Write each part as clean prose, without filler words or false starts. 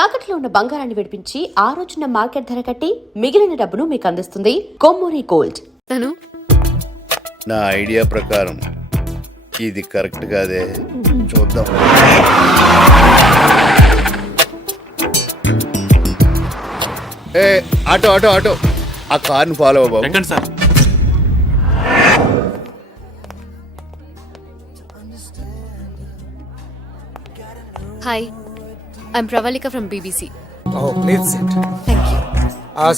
తాకట్లో ఉన్న బంగారాన్ని విడిపించి ఆ రోజున మార్కెట్ ధర కట్టి మిగిలిన డబ్బును మీకు అందిస్తుంది కొమ్మూరి గోల్డ్. నా ఐడియా ప్రకారం ఇది కరెక్ట్ కాదే, చూద్దాం. ఏ ఆటో ఆటో ఆటో, ఆ కార్ని ఫాలో అవ్వ బాబు. Sir Hi, I'm Pravalika from BBC. Oh, please sit. Thank you.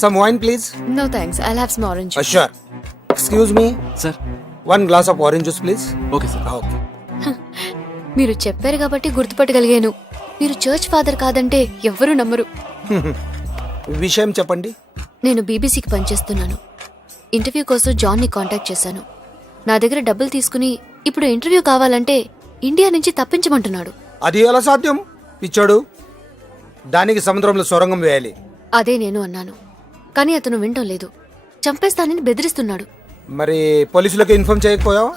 Some wine, please. No thanks, I'll have some orange juice. Sure. Excuse me. Sir One glass of orange juice, please. Okay sir. Okay. మీరు చెప్పారు కాబట్టి గుర్తుపట్టగలిగాను. మీరు church father కాదంటే ఎవ్వరూ నమ్మరు. విషయం చెప్పండి. నేను బీబీసీకి పనిచేస్తున్నాను. ఇంటర్వ్యూ కోసం జాన్ని కాంటాక్ట్ చేశాను. నా దగ్గర డబ్బులు తీసుకుని ఇప్పుడు ఇంటర్వ్యూ కావాలంటే ఇండియా నుంచి తప్పించమంటున్నాడు. అది ఎలా సాధ్యం? పిచ్చాడు. దానికి సముద్రంలో సొరంగం వేయాలి. అదే నేను అన్నాను, కానీ అతను వినటం లేదు. చంపేస్తానని బెదిరిస్తున్నాడు. మరి పోలీసులకు ఇన్ఫార్మ్ చేయకపోయావా?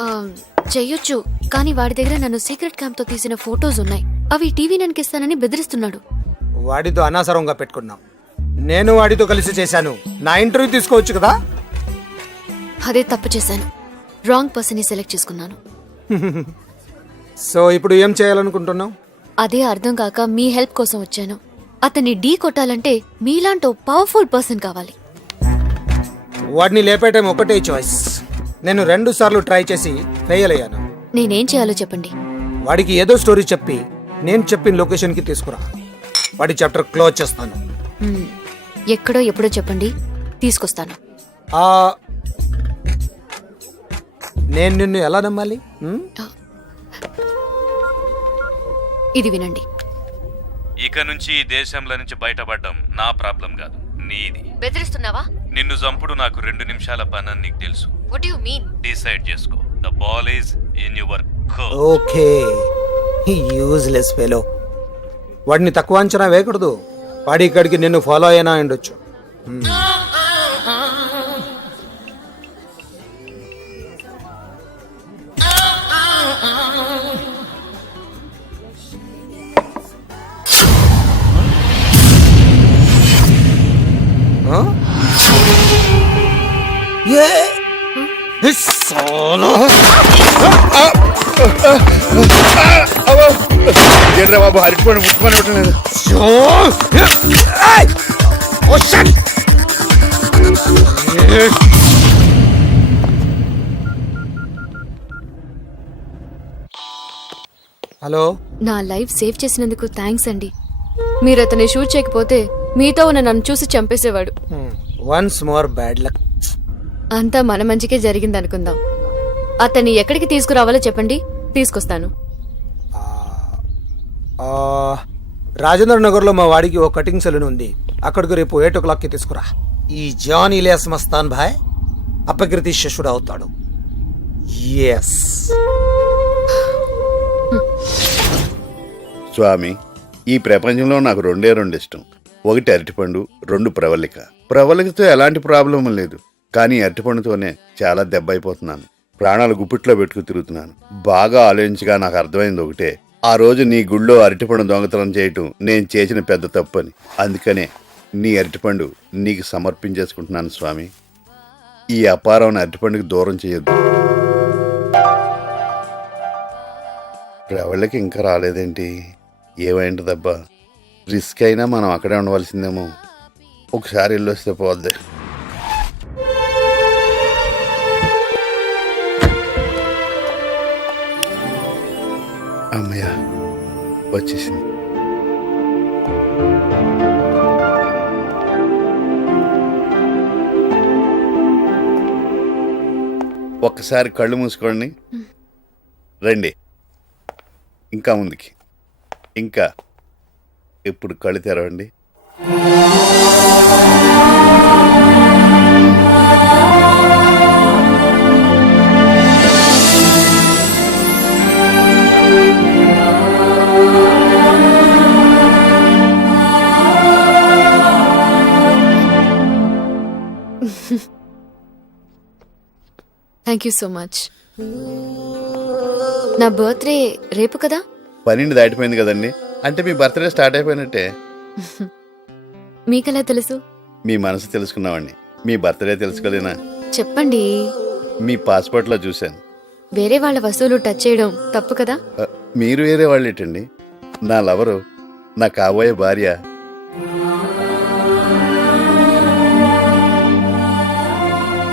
చెయ్యొచ్చు, కానీ వాడి దగ్గర నన్ను సీక్రెట్ క్యాంప్ తో తీసిన ఫోటోస్ ఉన్నాయి. అవి టీవీ ననికిస్తానని బెదిరిస్తున్నాడు. వాడితో అనవసరంగా పెట్టుకున్నాం. నేను వాడితో కలిసి చేశాను. నా ఇంటర్వ్యూ తీసుకోవచ్చు కదా. అదే తప్పు చేశాను. రాంగ్ పర్సన్ ని సెలెక్ట్ చేసుకున్నాను. సో ఇప్పుడు ఏం చేయాలనుకుంటున్నావు? అదే అర్థం కాక మీ హెల్ప్ కోసం వచ్చాను. అతన్ని ఢీ కొట్టాలంటే మీలాంటి పవర్ఫుల్ పర్సన్ కావాలి. వాడిని లేపేయటం ఒకటే చాయిస్. నేను 2 సార్లు ట్రై చేసి ఫెయిల్ అయ్యాను. నేనేం చేయాలో చెప్పండి. వాడికి ఏదో స్టోరీ చెప్పి నేను చెప్పిన లొకేషన్కి తీసుకురా. వాడి చాప్టర్ క్లోజ్ చేస్తాను. ఎక్కడో ఎప్పుడో చెప్పండి, తీసుకొస్తాను. నేను నిన్ను ఎలా నమ్మాలి? ఇది వినండి. ఇక నుంచి ఈ దేశంలో నుంచి బయటపడడం నా ప్రాబ్లం కాదు, నీది. బెదిరిస్తున్నావా? నిన్ను చంపుడు నాకు 2 నిమిషాల పని అని నీకు తెలుసు. What do you mean? Decide చేసుకో. The ball is in your court. Okay, useless fellow. వాడిని తక్కువ అంచనా వేయకూడదు. వాడి ఇక్కడికి నిన్ను ఫాలో అయినా ఉండొచ్చు. ఏంట్రా బాబు, అరటిపండు ముట్టుకొని ఉండలేదు. హలో, నా లైఫ్ సేవ్ చేసినందుకు థ్యాంక్స్ అండి. మీరు అతన్ని షూట్ చేయకపోతే మీతో ఉన్న నన్ను చూసి చంపేసేవాడు. Once more bad luck. అంతా మన మంచికే జరిగింది అనుకుందాం. అతన్ని ఎక్కడికి తీసుకురావాలో చెప్పండి, తీసుకొస్తాను. రాజేంద్ర నగర్లో మా వాడికి ఓ కటింగ్ సెలూన్ ఉంది. అక్కడికి రేపు 8 o'clockకి తీసుకురా. ఈ జాన్ ఇలియాస్ మస్తాన్ భాయ్ అపకీర్తి శిష్యుడు అవుతాడు. ఎస్ స్వామి, ఈ ప్రపంచంలో నాకు 2 ఇష్టం. 1 అరటిపండు, 2 ప్రవళిక. ప్రవళికతో ఎలాంటి ప్రాబ్లం లేదు, కానీ అరటిపండుతోనే చాలా దెబ్బ అయిపోతున్నాను. ప్రాణాలు గుప్పిట్లో పెట్టుకు తిరుగుతున్నాను. బాగా ఆలోచించగా నాకు అర్థమైంది ఒకటే, ఆ రోజు నీ గుళ్ళో అరటిపండు దొంగతనం చేయటం నేను చేసిన పెద్ద తప్పని. అందుకనే నీ అరటిపండు నీకు సమర్పించేసుకుంటున్నాను స్వామి. ఈ అపారం అరటిపండుకి దూరం చేయొద్దు. ప్రవళిక ఇంకా రాలేదేంటి? ఏమైంటదబ్బా? రిస్క్ అయినా మనం అక్కడే ఉండవలసిందేమో. ఒకసారి వెళ్ళొస్తే పోద్ది. అమ్మయ్య, వచ్చేసింది. ఒక్కసారి కళ్ళు మూసుకోండి. రండి, ఇంకా ముందుకి. ఇంకా ఇప్పుడు కళ్ళు తెరవండి. Thank you so much. నా బర్త్డే రేపు కదా? 12 దాటిపోయింది కదండి. అంటే మీ బర్త్డే స్టార్ట్ అయిపోయినట్టే. మీకెలా తెలుసు? మీ మనసు తెలుసుకున్నామండి. మీ బర్త్డే తెలుసుకోలేనా? చెప్పండి. మీ పాస్పోర్ట్లో చూశాను. వేరే వాళ్ళ వస్తువులు టచ్ చేయడం తప్పు కదా? మీరు వేరే వాళ్ళేటండి. నా లవరు, నా కాబోయే భార్య.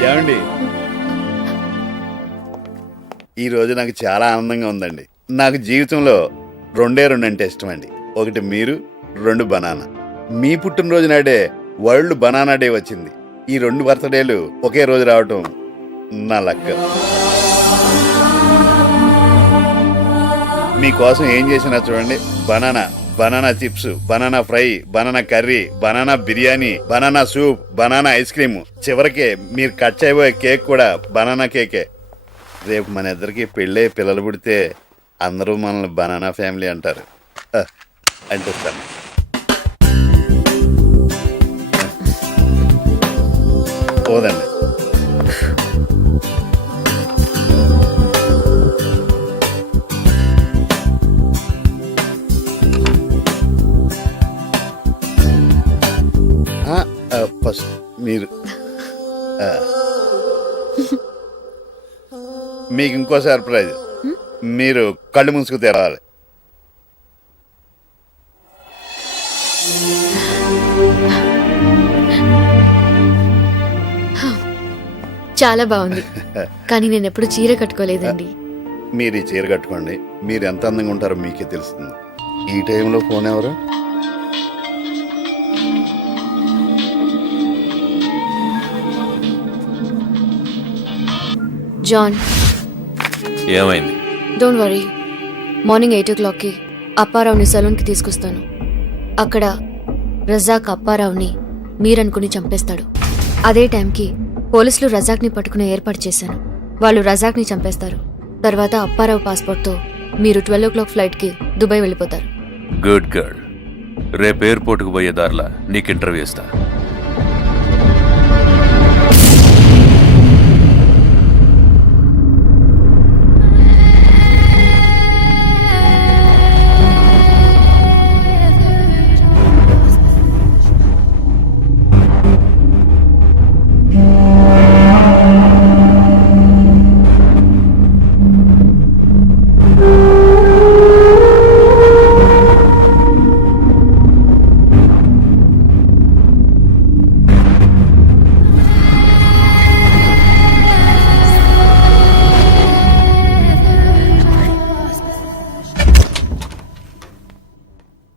ఏమండి, ఈరోజు నాకు చాలా ఆనందంగా ఉందండి. నాకు జీవితంలో రెండే రెండు అంటే ఇష్టం అండి. ఒకటి మీరు, రెండు బనానా. మీ పుట్టినరోజు నాడే వరల్డ్ బనానా డే వచ్చింది. ఈ రెండు బర్త్డేలు ఒకే రోజు రావటం నా లక్క. మీకోసం ఏం చేసినా చూడండి. Banana chips, banana fry, banana curry, banana biryani, banana soup, banana ice cream, చివరికి మీరు కట్ చేయబోయే కేక్ కూడా బనానా కేకే. రేపు మన ఇద్దరికి పెళ్ళే పిల్లలు పుడితే అందరూ మనల్ని బనానా ఫ్యామిలీ అంటారు. అంటిస్తాను. పోదండి. ఫస్ట్ మీరు మీకు ఇంకో సర్ప్రైజ్. మీరు కళ్ళు మూసుకు తెరవాలి. చాలా బాగుంది. కానీ నేను ఎప్పుడు చీర కట్టుకోలేదండి. మీరు ఈ చీర కట్టుకోండి. మీరు ఎంత అందంగా ఉంటారో మీకే తెలుస్తుంది. ఈ టైంలో ఫోన్ ఎవరు? జాన్. ఏమైంది? Don't worry. మార్నింగ్ 8 o'clockకి అప్పారావుని సలూన్కి తీసుకొస్తాను. అక్కడ రజాక్ అప్పారావుని మీరనుకుని చంపేస్తాడు. అదే టైంకి పోలీసులు రజాక్ని పట్టుకునే ఏర్పాటు చేశాను. వాళ్ళు రజాక్ని చంపేస్తారు. తర్వాత అప్పారావు పాస్పోర్ట్తో మీరు 12 o'clock ఫ్లైట్కి దుబాయ్ వెళ్ళిపోతారు. Good girl. రేపు ఎయిర్పోర్ట్కి పోయే దారిలా నీకు ఇంటర్వ్యూ ఇస్తా.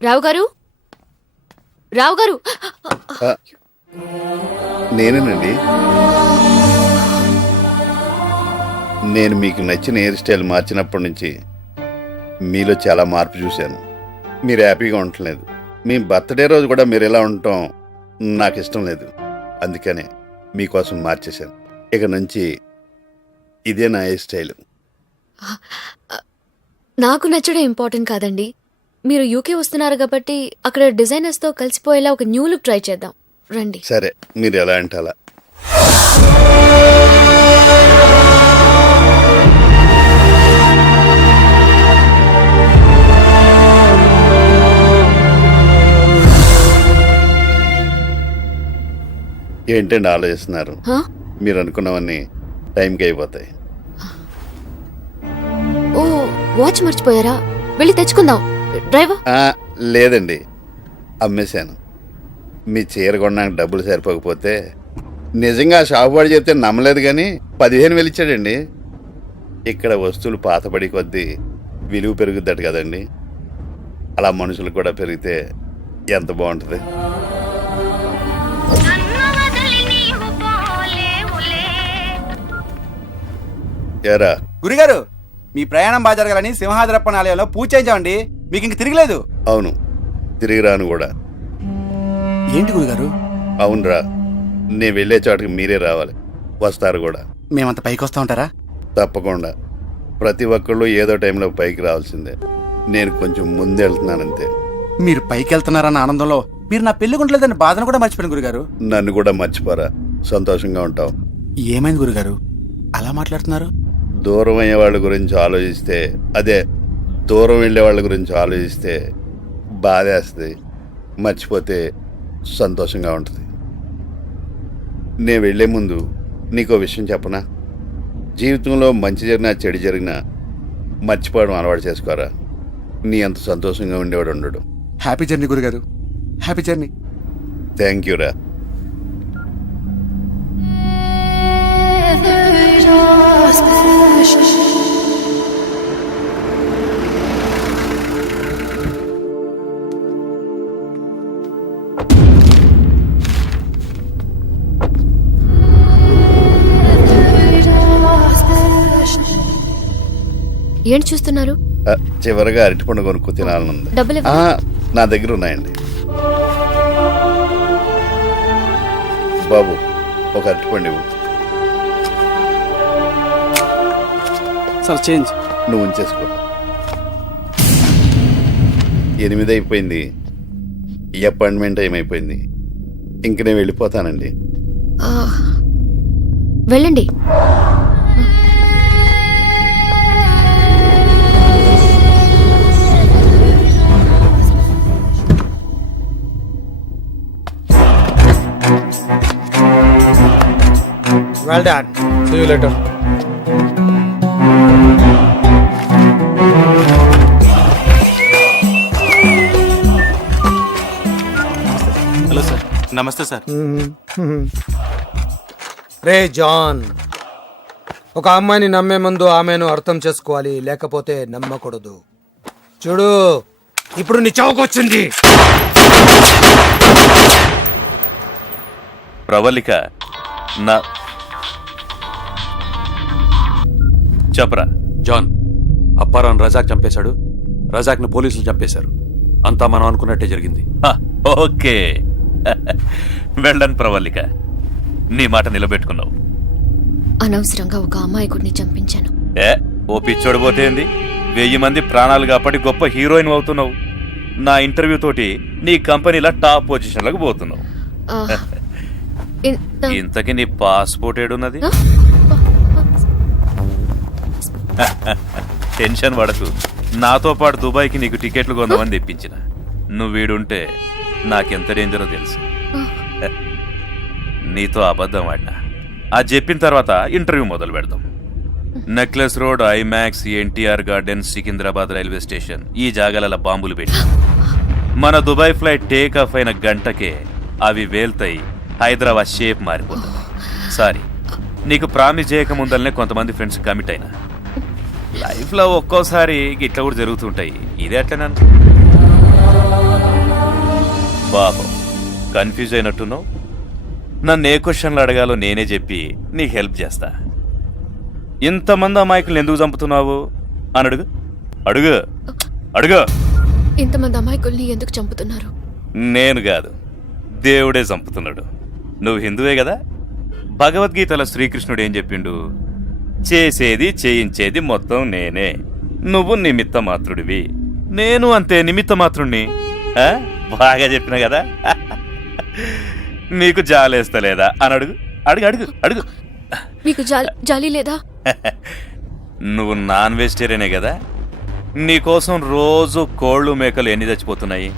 రావు గారు, రావు గారు. నేనేనండి. నేను మీకు నచ్చిన హెయిర్ స్టైల్ మార్చినప్పటి నుంచి మీలో చాలా మార్పు చూశాను. మీరు హ్యాపీగా ఉండట్లేదు. మీ బర్త్డే రోజు కూడా మీరు ఎలా ఉండటం నాకు ఇష్టం లేదు. అందుకనే మీకోసం మార్చేశాను. ఇక నుంచి ఇదే నా హెయిర్ స్టైల్. నాకు నచ్చడం ఇంపార్టెంట్ కాదండి. మీరు యూకే వస్తున్నారు కాబట్టి అక్కడ డిజైనర్స్తో కలిసిపోయేలా ఒక న్యూ లుక్ ట్రై చేద్దాం రండి. సరే, మీరు ఎలా అంటే అలా. ఏంటండి ఆలోచిస్తున్నారు? మీరు అనుకున్నవన్నీ టైంకి అయిపోతాయి. ఓ, వాచ్ మర్చిపోయారా? వెళ్ళి తెచ్చుకుందాం. డ్రైవర్. లేదండి, అమ్మేశాను. మీ చీర కొనడానికి డబ్బులు సరిపోకపోతే నిజంగా షాపు వాడు చెప్తే నమ్మలేదు, కానీ 15,000 ఇచ్చాడండి. ఇక్కడ వస్తువులు పాతబడి కొద్దీ విలువ పెరుగుద్దట కదండి. అలా మనుషులు కూడా పెరిగితే ఎంత బాగుంటుంది. ఏరా గురుగారు, మీ ప్రయాణం బాగా జరగాలని సింహాద్రప్పన ఆలయంలో పూజ చేయించామండి. మీకు ఇంక తిరగలేదు. అవును, తిరిగి రాను కూడా. ఏంటి గురుగారు? అవునరా, నేను వెళ్ళే చోటకి మీరే రావాలి. వస్తారు కూడా. మేమంత పైకి వస్తా ఉంటారా? తప్పకుండా. ప్రతి ఒక్కళ్ళు ఏదో టైంలో పైకి రావాల్సిందే. నేను కొంచెం ముందు వెళ్తున్నానంతే. మీరు పైకి వెళ్తున్నారన్న ఆనందంలో మీరు నా పెళ్లి గుంటలేదని బాధను కూడా మర్చిపోయాను గురుగారు. నన్ను కూడా మర్చిపోరా, సంతోషంగా ఉంటావు. ఏమైంది గురుగారు అలా మాట్లాడుతున్నారు? దూరం అయ్యే వాళ్ళ గురించి ఆలోచిస్తే, అదే దూరం వెళ్ళే వాళ్ళ గురించి ఆలోచిస్తే బాధేస్తుంది. మర్చిపోతే సంతోషంగా ఉంటుంది. నేను వెళ్లే ముందు నీకో విషయం చెప్పనా? జీవితంలో మంచి జరిగినా చెడు జరిగినా మర్చిపోవడం అలవాటు చేసుకోరా. నీ అంత సంతోషంగా ఉండేవాడు ఉండడు. హ్యాపీ జర్నీ గురుగారు, హ్యాపీ జర్నీ. థ్యాంక్ యూ రా. ఏంటి చూస్తున్నారు? చివరిగా అరటిపండు కొనుక్కు తినాలనుంది. డబ్బులు ఆ, నా దగ్గర ఉన్నాయండి. బాబు, ఒక అరటిపండు ఇవ్వు. Sir change. నువ్వు ఉంచేసుకో. 8 అయిపోయింది. ఈ అపాయింట్మెంట్ టైం అయిపోయింది. ఇంక నేను వెళ్ళిపోతానండి. ఆ, వెళ్ళండి. Well done. See you later. Hello sir. నమస్తే సార్. రే జాన్, ఒక అమ్మాయిని నమ్మే ముందు ఆమెను అర్థం చేసుకోవాలి, లేకపోతే నమ్మకూడదు. చూడు, ఇప్పుడు నీ చౌకొచ్చింది. ప్రవళిక నా చెప్పరా. జాన్, అప్పారావు రజాక్ చంపేశాడు. రజాక్ను పోలీసులు చంపేశారు. అంతా మనం అనుకున్నట్టే జరిగింది. ఓకే. వెళ్ళను ప్రవళిక, నీ మాట నిలబెట్టుకున్నావు. అనవసరంగా ఒక అమాయకుడిని చంపించాను. ఓ పిచ్చోడు పోతేంది, 1000 మంది ప్రాణాలు కాపాడి గొప్ప హీరోయిన్ అవుతున్నావు. నా ఇంటర్వ్యూ తోటి నీ కంపెనీలో టాప్ పొజిషన్లకు పోతున్నావు. ఆ, ఇంతకీ నీ పాస్పోర్ట్ ఏడున్నది? టెన్షన్ పడకు, నాతో పాటు దుబాయ్కి నీకు టికెట్లు కొందామని తెప్పించిన. నువ్వు వీడుంటే నాకెంత డేంజరో తెలుసు. నీతో అబద్ధం ఆడినా. అది చెప్పిన తర్వాత ఇంటర్వ్యూ మొదలు పెడదాం. Necklace road, IMAX, NTR garden, Secunderabad railway station, ఈ జాగాల బాంబులు పెట్టి మన దుబాయ్ ఫ్లైట్ టేక్ ఆఫ్ అయిన గంటకే అవి వేల్తాయి. హైదరాబాద్ షేప్ మారిపోతుంది. సారీ, నీకు ప్రామిస్ చేయకముందలనే కొంతమంది ఫ్రెండ్స్ కమిట్ అయినా. లైఫ్లో ఒక్కోసారి ఇట్లా కూడా జరుగుతుంటాయి. ఇదే అట్లా పాపం కన్ఫ్యూజ్ అయినట్టున్నావు. నన్ను ఏ క్వశ్చన్లు అడగాలో నేనే చెప్పి నీకు హెల్ప్ చేస్తా. ఇంతమంది అమాయకులను ఎందుకు చంపుతున్నావు అని అడుగు. అడుగు అడుగు. ఇంతమంది అమాయకుల్ని ఎందుకు చంపుతున్నారు? నేను కాదు, దేవుడే చంపుతున్నాడు. నువ్వు హిందువే కదా. భగవద్గీతలో శ్రీకృష్ణుడు ఏం చెప్పిండు? చేసేది చేయించేది మొత్తం నేనే, నువ్వు నిమిత్త మాత్రుడివి. నేను అంతే నిమిత్త మాత్రుడిని. బాగా చెప్పిన కదా. మీకు జాలేస్తలేదా అని అడుగు. అడుగు అడుగు అడుగు. మీకు జాలి లేదా? నువ్వు నాన్ వెజిటేరియనే కదా. నీకోసం రోజు కోళ్ళు మేకలు ఎన్ని చచ్చిపోతున్నాయి.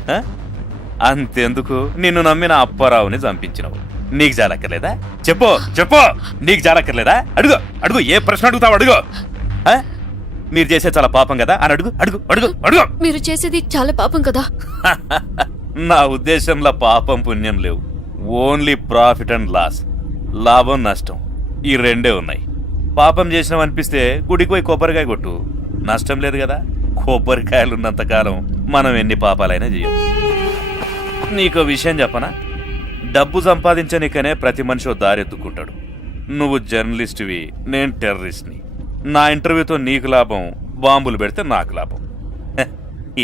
అంతెందుకు నిన్ను నమ్మిన అప్పారావుని చంపించినవు. నీకు జాలక్కర్లేదా? చెప్పు చెప్పు, నీకు జాలక్కర్లేదా? అడుగు అడుగు, ఏ ప్రశ్న అడుగుతావు అడుగు. మీరు చేసే చాలా పాపం కదా అని అడుగు. అడుగు అడుగు అడుగు. మీరు చేసేది చాలా పాపం కదా. నా ఉద్దేశంలో పాపం పుణ్యం లేవు. ఓన్లీ ప్రాఫిట్ అండ్ లాస్, లాభం నష్టం, ఈ రెండే ఉన్నాయి. పాపం చేసినాం అనిపిస్తే గుడికి పోయి కొబ్బరికాయ కొట్టు, నష్టం లేదు కదా. కొబ్బరికాయలు ఉన్నంతకాలం మనం ఎన్ని పాపాలైనా చేయొచ్చు. నీకో విషయం చెప్పనా? డబ్బు సంపాదించనికనే ప్రతి మనిషి దారెత్తుకుంటాడు. నువ్వు జర్నలిస్ట్వి, నేను టెర్రరిస్ట్ని. నా ఇంటర్వ్యూతో నీకు లాభం, బాంబులు పెడితే నాకు లాభం.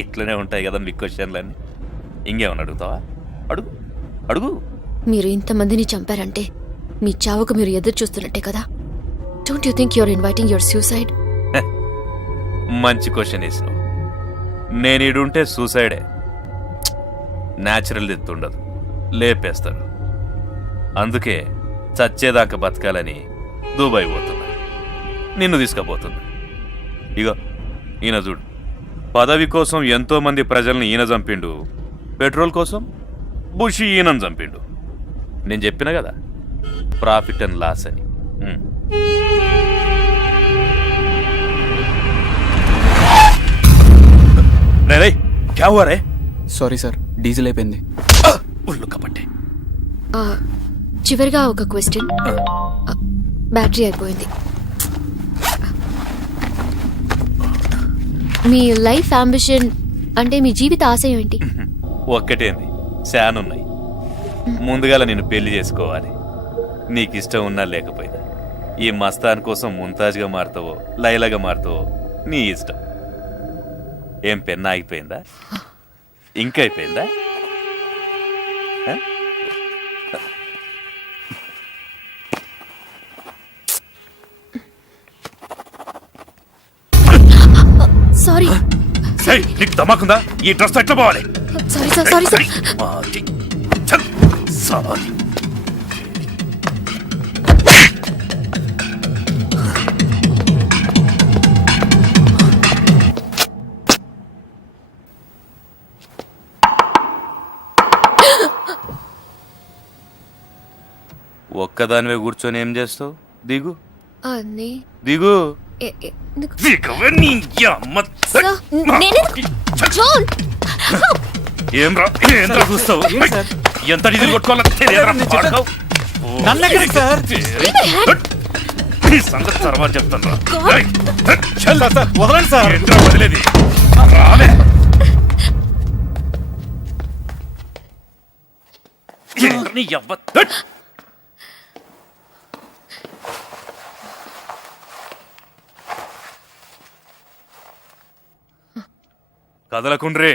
ఇట్లనే ఉంటాయి కదా మీ క్వశ్చన్లన్నీ. ఇంకేమన్నా అడుగుతావా? అడుగు అడుగు. మీరు ఇంతమందిని చంపారంటే మీ చావుకు మీరు ఎదురు చూస్తున్నట్టే కదా. Don't you think you're inviting your suicide? మంచి క్వశ్చన్ వేసినావు. నేను ఇడుంటే సూసైడే. న్యాచురల్ డెత్ ఉండదు, లేపేస్తారు. అందుకే చచ్చేదాకా బతకాలని దుబాయ్ పోతున్నా. నిన్ను తీసుకుపోతున్నా. ఇగో ఈయన చూడు, పదవి కోసం ఎంతో మంది ప్రజల్ని ఈయన చంపిండు, పెట్రోల్ కోసం బుషి ఈయనను చంపిండు. నేను చెప్పిన కదా ప్రాఫిట్ అండ్ లాస్ అని. రే క్యా హువా రే? సారీ సార్, డీజిల్ అయిపోయింది. ఉల్లు కపట్టే. చివరిగా ఒక క్వశ్చన్. బ్యాటరీ అయిపోయింది. మీ లైఫ్ అంబిషన్ అంటే మీ జీవిత ఆశయం ఏంటి? ఒక్కటేంది, శానున్నాయి. ముందుగాల నేను పెళ్లి చేసుకోవాలి. నీకు ఇష్టం ఉన్నా లేకపోయినా. ఈ మస్తాన్ కోసం ముంతాజ్గా మారుతావో లైలాగా మారుతావో నీ ఇష్టం. ఏం పెన్న ఆగిపోయిందా? ఇంకా అయిపోయిందా? సారీ నీకు దమాకుందా? ఈ డ్రెస్ ఎట్లా పోవాలి? Sorry sir, sorry sir. Sorry. ఒక్కదానివే కూర్చొని ఏం చేస్తావు? దిగు అన్నీ దిగు. ఎందుకు? దిగవే నీ అమ్మ. Sir, John! ఏంరా చూస్తావు? ఎంత డీజిల్ కొట్టుకోవాలో తెలియదురా, పాడుకోవు. ఈ సంగతి తర్వాత చెప్తాను రా. వదలండి సార్. ఏంట్రా వదిలేది? రాలే. నీ అవ్వ. కదలకుండ్రే.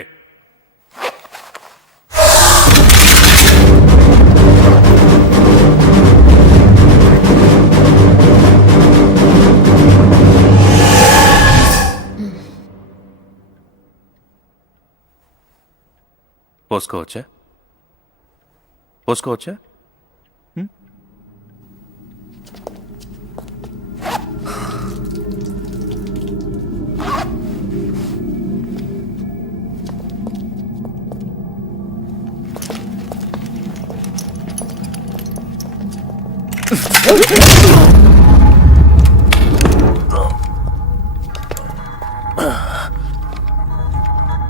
పోసుకోవచ్చా? పోసుకోవచ్చా?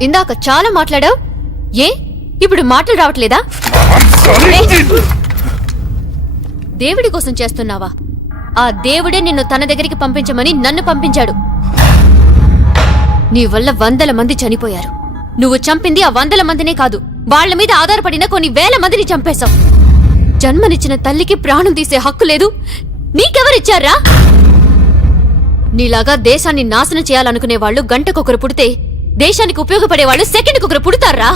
ఇందాక చాలా మాట్లాడావు, ఏ ఇప్పుడు మాటలు రావట్లేదా? దేవుడి కోసం చేస్తున్నావా? ఆ దేవుడే నిన్ను తన దగ్గరికి పంపించమని నన్ను పంపించాడు. నీ వల్ల 100 మంది చనిపోయారు. నువ్వు చంపింది ఆ 100 మందినే కాదు, వాళ్ల మీద ఆధారపడిన కొన్ని వేల మందిని చంపేశావు. జన్మనిచ్చిన తల్లికి ప్రాణం తీసే హక్కు లేదు, నీకెవరిచ్చారా? నీలాగా దేశాన్ని నాశనం చేయాలనుకునే వాళ్ళు గంటకొకరు పుడితే, దేశానికి ఉపయోగపడేవాళ్ళు సెకండ్కొకరు పుడతారా?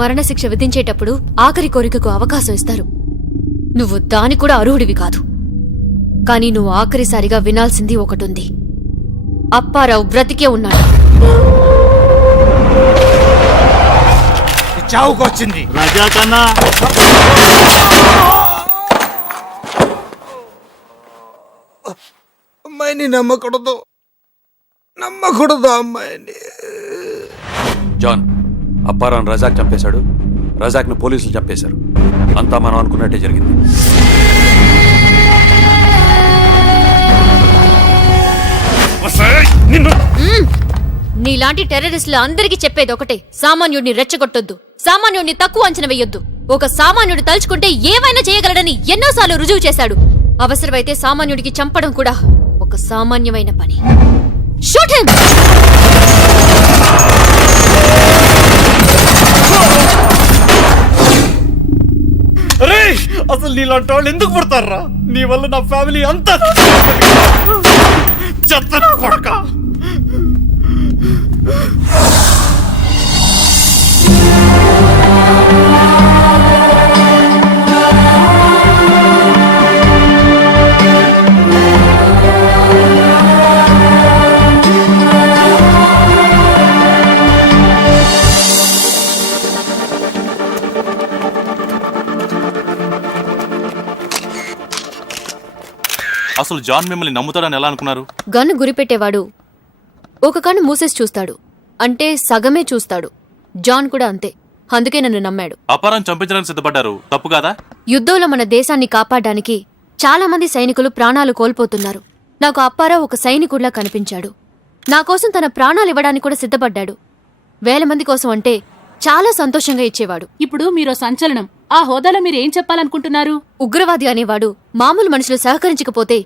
మరణశిక్ష విధించేటప్పుడు ఆఖరి కోరికకు అవకాశం ఇస్తారు. నువ్వు దాని కూడా అర్హుడివి కాదు. కానీ నువ్వు ఆఖరిసారిగా వినాల్సింది ఒకటుంది. అప్పారావు బ్రతికే ఉన్నాడు. చావుకొచ్చింది. రాజా కన్నా అమ్మాయిని నమ్మకూడదు అమ్మాయిని. జాన్, అప్పారావు రజాక్ చంపేశాడు. రజాక్ను పోలీసులు చంపేశారు. అంతా మనం అనుకున్నట్టే జరిగింది. నీలాంటి టెర్రరిస్టులు అందరికీ చెప్పేది ఒకటే, సామాన్యుడిని రెచ్చగొట్టొద్దు, సామాన్యుడిని తక్కువ అంచనా వేయొద్దు. ఒక సామాన్యుడు తలుచుకుంటే ఏమైనా చేయగలడని ఎన్నోసార్లు రుజువు చేశాడు. అవసరమైతే సామాన్యుడికి చంపడం కూడా ఒక సామాన్యమైన పని. Shoot him! అసలు నీలాంటి వాళ్ళు ఎందుకు పుడతారా? నీ వల్ల నా ఫ్యామిలీ అంతా చెత్త కొడక. అసలు జాన్ మిమ్మల్ని నమ్ముతాడని ఎలా అనుకున్నారు? గన్ను గురిపెట్టేవాడు ఒక కన్ను మూసేసి చూస్తాడు, అంటే సగమే చూస్తాడు. జాన్ కూడా అంతే. అందుకే నన్ను నమ్మాడు. అపారం చంపించడానికి సిద్ధపడ్డారు, తప్పు కాదా? యుద్ధంలో మన దేశాన్ని కాపాడడానికి చాలా మంది సైనికులు ప్రాణాలు కోల్పోతున్నారు. నాకు అప్పారావు ఒక సైనికుడిలా కనిపించాడు. నా కోసం తన ప్రాణాలు ఇవ్వడానికి కూడా సిద్ధపడ్డాడు. 1000 మంది కోసం అంటే చాలా సంతోషంగా ఇచ్చేవాడు. ఇప్పుడు మీరో సంచలనం. ఆ హోదాలో మీరేం చెప్పాలనుకుంటున్నారు? ఉగ్రవాది అనేవాడు మామూలు మనుషులు సహకరించకపోతే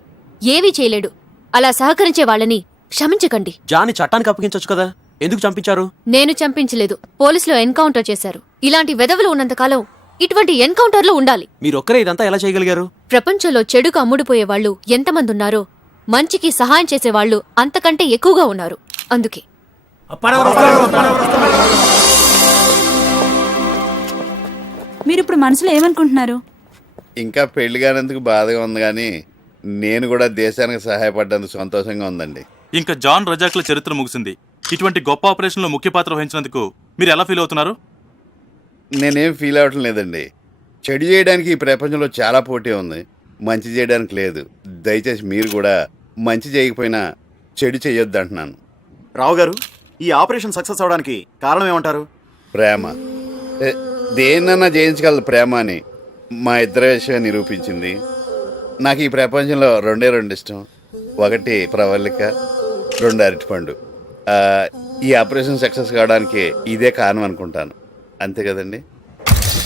ఏవీ చేయలేడు. అలా సహకరించే వాళ్ళని క్షమించకండి. జాని చట్టానికి అప్పగించొచ్చు కదా, ఎందుకు చంపించారు? నేను చంపించలేదు, పోలీసులు ఎన్కౌంటర్ చేశారు. ఇలాంటి వెధవులు ఉన్నంతకాలం ఇటువంటి ఎన్కౌంటర్లు ఉండాలి. మీరొక్కరే ఇదంతా ఎలా చేయగలిగారు? ప్రపంచంలో చెడుకు అమ్ముడుపోయేవాళ్లు ఎంతమంది ఉన్నారో మంచికి సహాయం చేసేవాళ్లు అంతకంటే ఎక్కువగా ఉన్నారు. అందుకే మీరిప్పుడు మనసులో ఏమనుకుంటున్నారు? ఇంకా పెళ్లి కానందుకు బాధగా ఉంది కానీ నేను కూడా దేశానికి సహాయపడ్డందుకు సంతోషంగా ఉందండి. ఇంకా జాన్ రజాక్ల చరిత్ర ముగిసింది. ఇటువంటి గొప్ప ఆపరేషన్లో ముఖ్య పాత్ర వహించినందుకు మీరు ఎలా ఫీల్ అవుతున్నారు? నేనేం ఫీల్ అవ్వటం లేదండి. చెడు చేయడానికి ఈ ప్రపంచంలో చాలా పోటీ ఉంది, మంచి చేయడానికి లేదు. దయచేసి మీరు కూడా మంచి చేయకపోయినా చెడు చేయొద్దు అంటున్నాను. రావు గారు, ఈ ఆపరేషన్ సక్సెస్ అవడానికి కారణం ఏమంటారు? ప్రేమ. దేన్నన్నా జయించగలదు ప్రేమ అని మా ఇద్దరి విషయం నిరూపించింది. నాకు ఈ ప్రపంచంలో 2 ఇష్టం. 1 ప్రవళిక, 2 అరటిపండు. ఈ ఆపరేషన్ సక్సెస్ కావడానికి ఇదే కారణం అనుకుంటాను. అంతే కదండి?